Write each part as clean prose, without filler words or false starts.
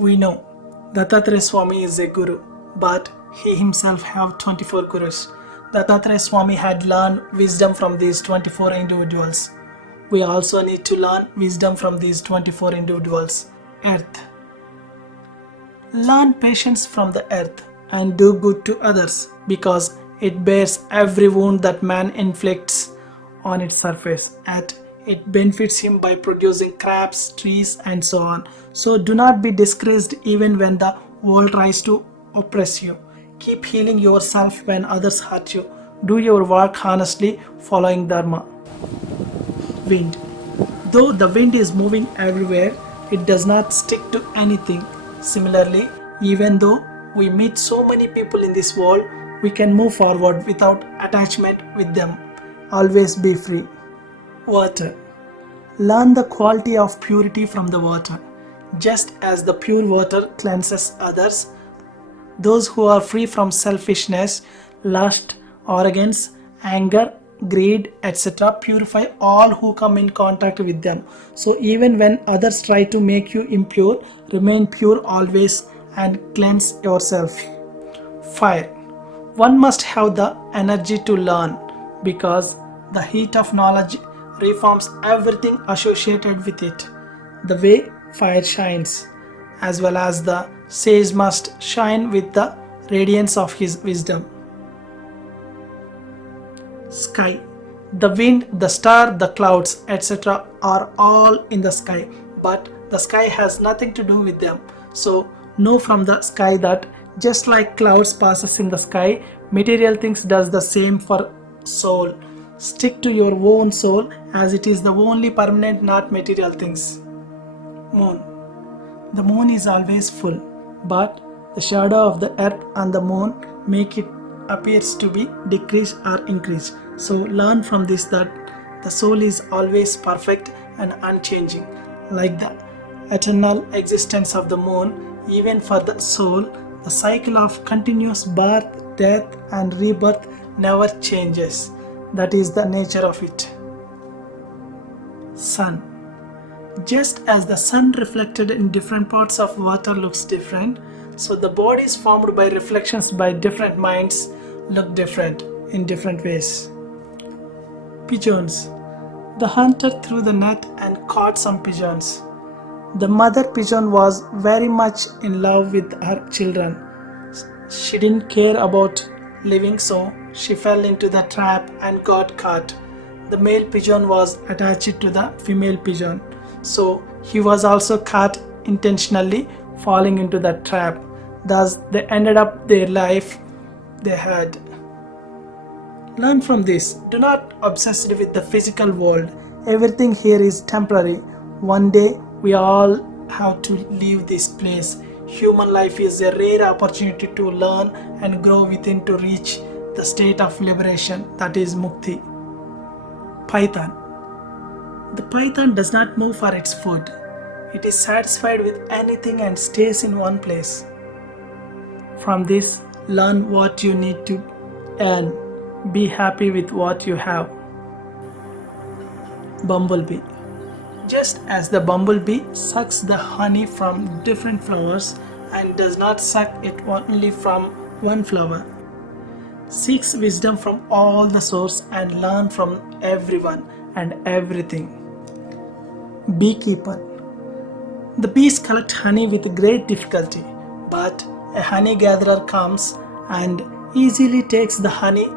We know Dattatreya Swamy is a guru, but he himself have 24 gurus. Dattatreya Swamy had learned wisdom from these 24 individuals. We also need to learn wisdom from these 24 individuals. Earth. Learn patience from the earth and do good to others because it bears every wound that man inflicts on its surface. Yet it benefits him by producing crops, trees, and so on. So do not be discouraged even when the world tries to oppress you. Keep healing yourself when others hurt you. Do your work honestly, following Dharma. Wind. Though the wind is moving everywhere, it does not stick to anything. Similarly, even though we meet so many people in this world, we can move forward without attachment with them. Always be free. Water. Learn the quality of purity from the water. Just as the pure water cleanses others, those who are free from selfishness, lust, arrogance, anger, greed, etc. purify all who come in contact with them. So even when others try to make you impure, remain pure always and cleanse yourself. Fire. One must have the energy to learn because the heat of knowledge reforms everything associated with it. The way fire shines, as well as the sage must shine with the radiance of his wisdom. Sky. The wind, the star, the clouds, etc. are all in the sky, but the sky has nothing to do with them. So know from the sky that just like clouds passes in the sky, material things does the same for soul. Stick to your own soul as it is the only permanent, not material things. Moon. The moon is always full, but the shadow of the earth and the moon make it appears to be decreased or increased. So learn from this that the soul is always perfect and unchanging. Like the eternal existence of the moon, even for the soul, the cycle of continuous birth, death and rebirth never changes. That is the nature of it. Sun. Just as the sun reflected in different parts of water looks different, so the bodies formed by reflections by different minds look different in different ways. Pigeons. The hunter threw the net and caught some pigeons. The mother pigeon was very much in love with her children. She didn't care about living, so she fell into the trap and got caught. The male pigeon was attached to the female pigeon, so he was also caught intentionally falling into that trap. Thus they ended up their life they had. Learn from this. Do not obsess with the physical world. Everything here is temporary. One day we all have to leave this place. Human life is a rare opportunity to learn and grow within to reach the state of liberation, that is Mukti. Python. The python does not move for its food. It is satisfied with anything and stays in one place. From this, learn what you need to earn. Be happy with what you have. Bumblebee. Just as the bumblebee sucks the honey from different flowers and does not suck it only from one flower, seeks wisdom from all the source and learn from everyone and everything. Beekeeper. The bees collect honey with great difficulty, but a honey gatherer comes and easily takes the honey.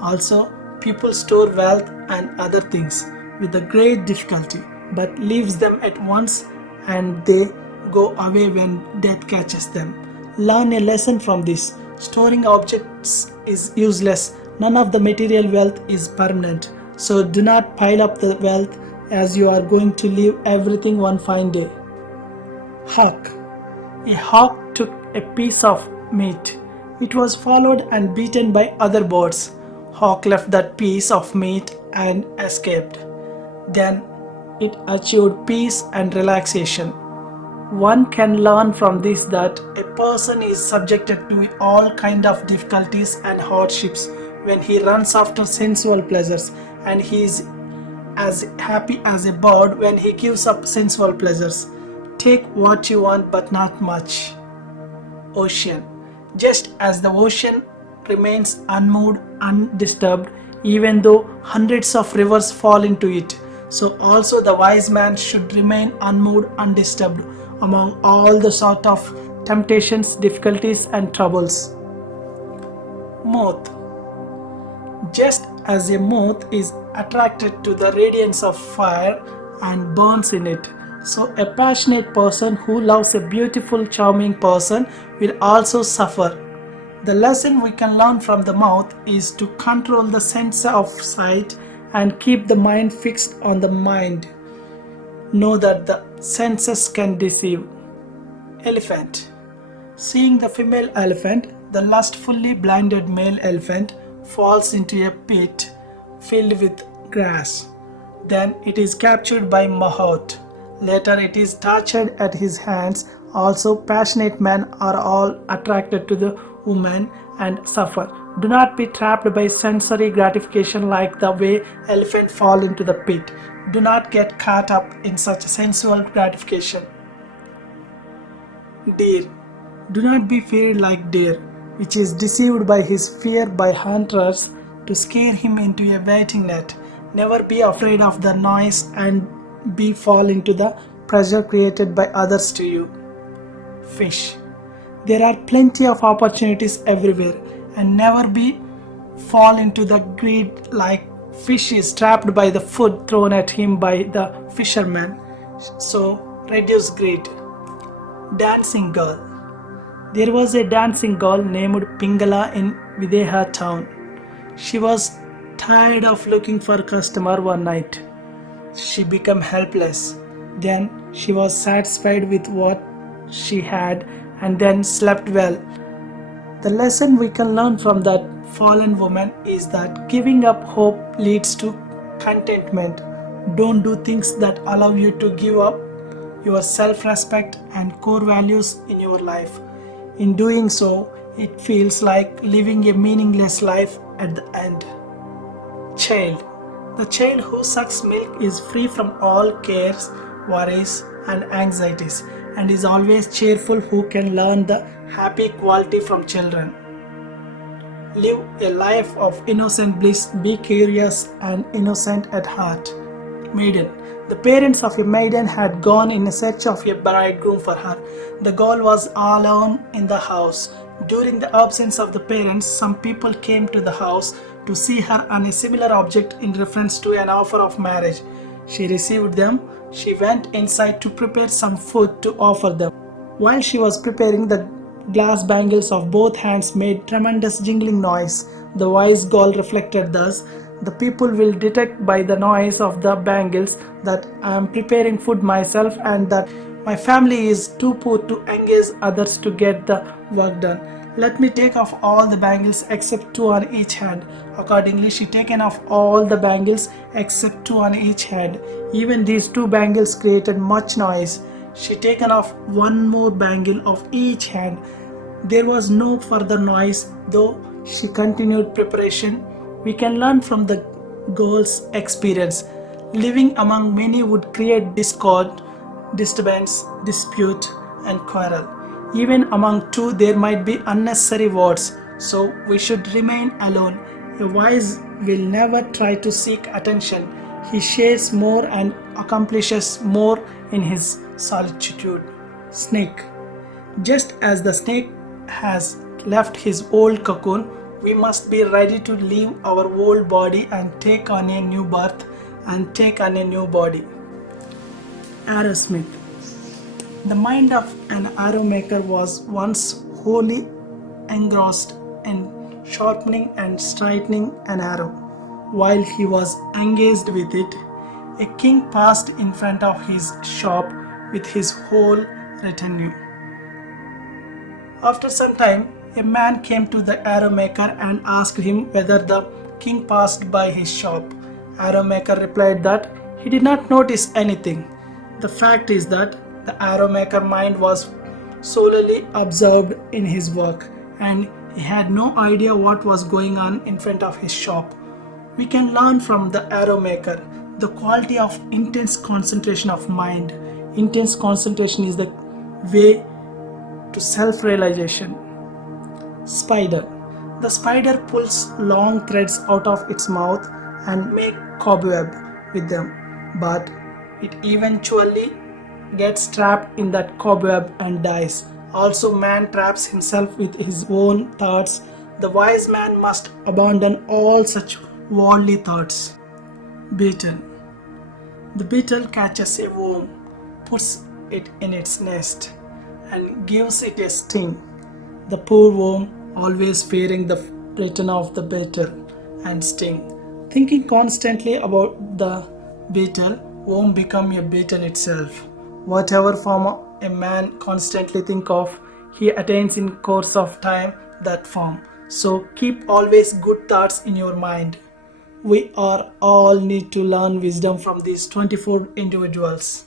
Also, people store wealth and other things with a great difficulty, but leaves them at once and they go away when death catches them. Learn a lesson from this. Storing objects is useless. None of the material wealth is permanent. So do not pile up the wealth as you are going to leave everything one fine day. Hawk. A hawk took a piece of meat. It was followed and beaten by other birds. Hawk left that piece of meat and escaped. Then it achieved peace and relaxation. One can learn from this that a person is subjected to all kind of difficulties and hardships when he runs after sensual pleasures, and he is as happy as a bird when he gives up sensual pleasures. Take what you want but not much. Ocean. Just as the ocean remains unmoved, undisturbed, even though hundreds of rivers fall into it, so also the wise man should remain unmoved, undisturbed among all the sort of temptations, difficulties, and troubles. Moth. Just as a moth is attracted to the radiance of fire and burns in it, so a passionate person who loves a beautiful, charming person will also suffer. The lesson we can learn from the mouth is to control the sense of sight and keep the mind fixed on the mind. Know that the senses can deceive. Elephant. Seeing the female elephant, the lustfully blinded male elephant falls into a pit filled with grass. Then it is captured by Mahout. Later it is tortured at his hands. Also, passionate men are all attracted to the woman and suffer. Do not be trapped by sensory gratification like the way elephants fall into the pit. Do not get caught up in such sensual gratification. Deer. Do not be feared like deer, which is deceived by his fear by hunters to scare him into a waiting net. Never be afraid of the noise and be fall into the pressure created by others to you. Fish. There are plenty of opportunities everywhere, and never be fall into the greed like fish is trapped by the food thrown at him by the fisherman. So reduce greed. Dancing girl. There was a dancing girl named Pingala in Videha town. She was tired of looking for a customer one night. She became helpless. Then she was satisfied with what she had and then slept well. The lesson we can learn from that fallen woman is that giving up hope leads to contentment. Don't do things that allow you to give up your self-respect and core values in your life. In doing so, it feels like living a meaningless life at the end. Child. The child who sucks milk is free from all cares, worries, and anxieties, and is always cheerful who can learn the happy quality from children. Live a life of innocent bliss, be curious and innocent at heart. Maiden. The parents of a maiden had gone in search of a bridegroom for her. The girl was alone in the house. During the absence of the parents, some people came to the house to see her on a similar object in reference to an offer of marriage. She received them. She went inside to prepare some food to offer them. While she was preparing, the glass bangles of both hands made tremendous jingling noise. The wise girl reflected thus: the people will detect by the noise of the bangles that I am preparing food myself and that my family is too poor to engage others to get the work done. Let me take off all the bangles except two on each hand. Accordingly, she taken off all the bangles except two on each hand. Even these two bangles created much noise. She taken off one more bangle of each hand. There was no further noise, though she continued preparation. We can learn from the girl's experience. Living among many would create discord, disturbance, dispute, and quarrel. Even among two there might be unnecessary words, so we should remain alone. A wise will never try to seek attention. He shares more and accomplishes more in his solitude. Snake. Just as the snake has left his old cocoon, we must be ready to leave our old body and take on a new birth and take on a new body. Arrowsmith. The mind of an arrow maker was once wholly engrossed in sharpening and straightening an arrow. While he was engaged with it, a king passed in front of his shop with his whole retinue. After some time, a man came to the arrow maker and asked him whether the king passed by his shop. Arrow maker replied that he did not notice anything. The fact is that the arrow maker mind was solely absorbed in his work and he had no idea what was going on in front of his shop. We can learn from the arrow maker the quality of intense concentration of mind. Intense concentration is the way to self-realization. Spider. The spider pulls long threads out of its mouth and make cobweb with them, but it eventually gets trapped in that cobweb and dies. Also, man traps himself with his own thoughts. The wise man must abandon all such worldly thoughts. Beetle. The beetle catches a worm, puts it in its nest, and gives it a sting. The poor worm, always fearing the return of the beetle and sting. Thinking constantly about the beetle, worm become a beetle itself. Whatever form a man constantly think of, he attains in course of time that form. So keep always good thoughts in your mind. We are all need to learn wisdom from these 24 individuals.